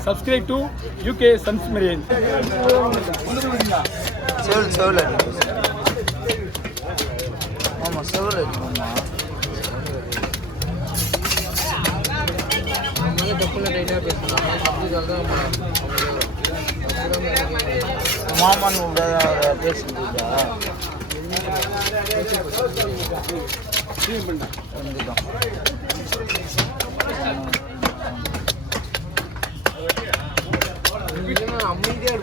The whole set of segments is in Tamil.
subscribe to UK Sons Marine. Seval ஆமாம் செவல் அடிக்குமா மாமான்னு பேசிக்கிட்டா அமைதியாக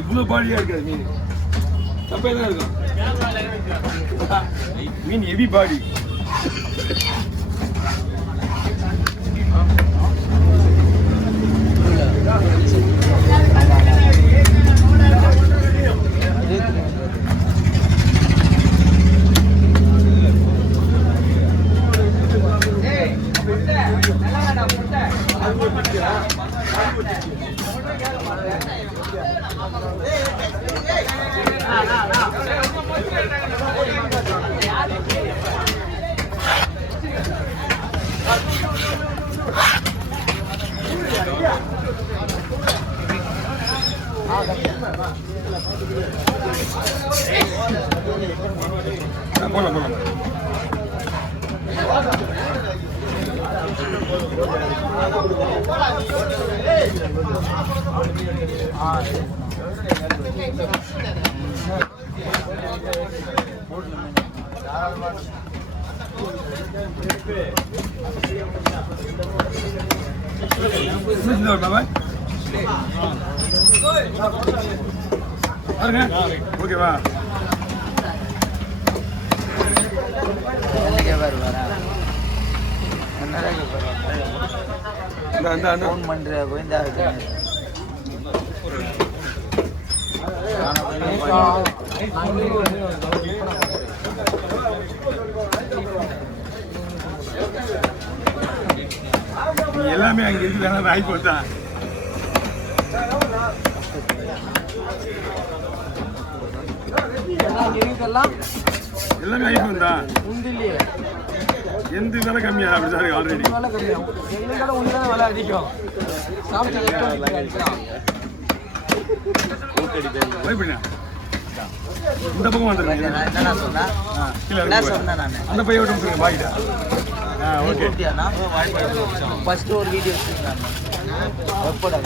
இவ்வளோ பாடியாக இருக்காது மீன் தப்பே தான் இருக்கும் மீன் ஹெவி பாடி போலாம் ஓகேவா ஃபோன் பண்ணுற கோவிந்தா எல்லாமே அங்கே இருக்கு வேணா ஆகி போட்டா எல்லாமே ஐஃபோன் தான் எந்த விலை கம்மியா அப்படிதான் இருக்கு ஆல்ரெடி விலை அதிகம் இந்த பக்கம் வந்துருங்க அந்த பையன் விட்டு பாக்கிட்டா ஓகே ஃபர்ஸ்ட் ஒரு வீடியோ எப்போடா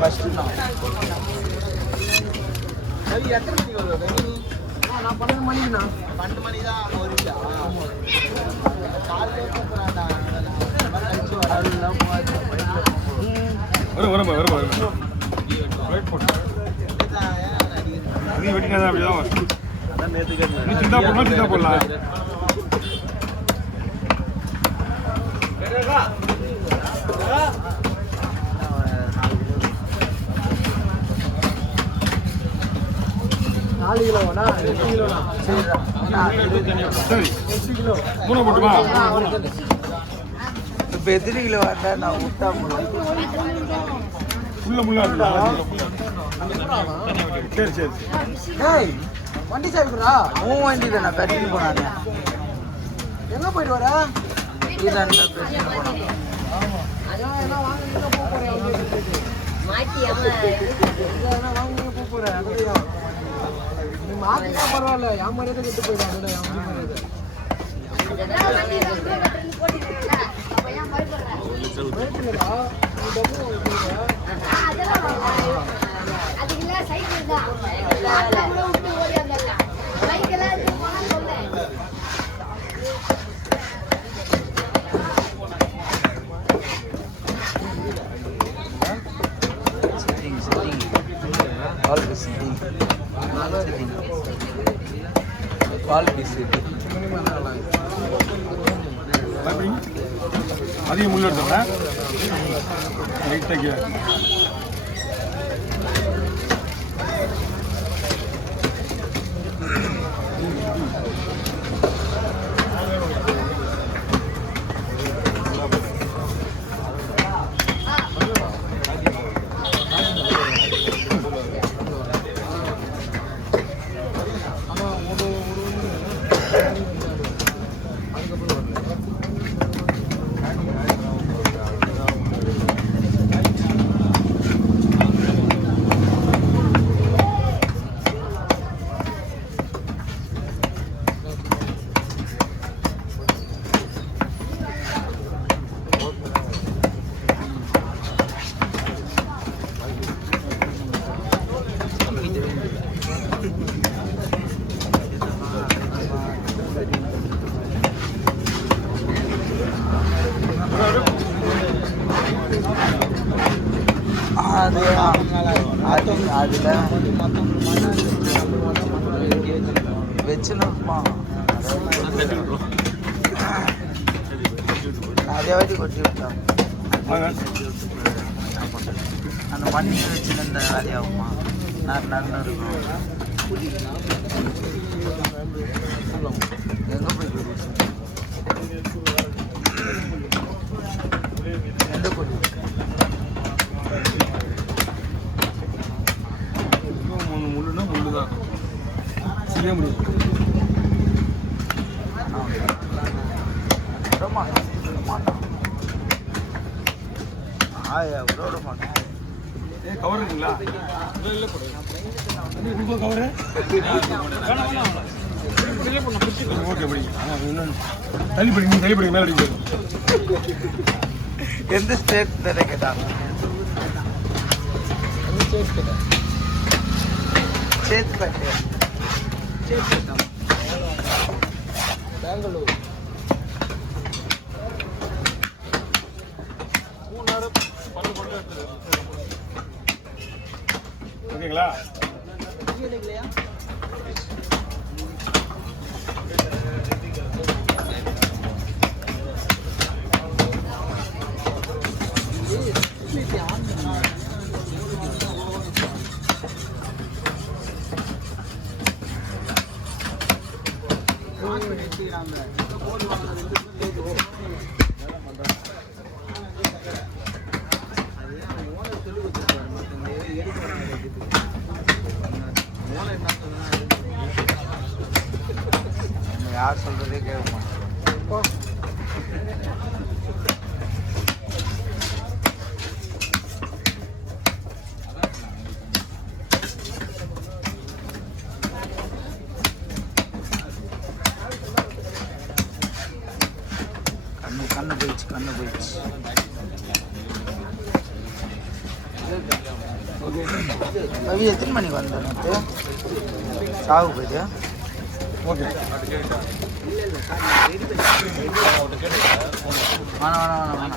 ஃபர்ஸ்ட் நான் நான் 12 மணிக்குண்ணா 12 மணி தான் வருச்சா நீ வெட்டினா அப்படிதான் நீ சிந்தா போடலாம் சிந்தா போடலாம் சரி 8 கிலோ மூணு போட்டுமா இப்போ எத்தனை கிலோ வாட்டா நான் விட்டா முள்ள சரி சரி ஏய் வண்டி சாப்பிடுறா உன் வண்டி தான் நான் கட்டிட்டு போனாங்க எங்கே போயிட்டு வர இதுதான் பிரச்சனை போனாங்க பரவாயில்ல என் மாதிரியே கெட்டு போயிடும் பால் பீஸ் அதிகம் முள்ள எடுத்தோம்னா லைட்டாக அதில் வச்சுன்னு இருப்பான் நிறைய வாட்டி கொட்டி விட்டான் அந்த மண்ணில் வச்சுன்னு இந்த வேலையாகுமா நடந்து இருக்கும் எங்கே போய் எந்த கொடி முள்ளுனா முள்ளு தான் செய்ய முடியும் விட மாட்டேன் கவர் இருக்குங்களா கவரு ஓகே படிங்க தள்ளி படிங்க தள்ளி படிங்க மேலே அடிக்க எந்த ஸ்டேட் தானே கேட்டாங்க சேத்பேட்டை பெங்களூர் ஓகேங்களா யார் சொல்றதே கேட்க மாட்டேன் கண்ணு போயிடுச்சு ரவி எத்தனை மணிக்கு வந்த நேற்று சாவு போயிட்டு ஓகே வேணாம்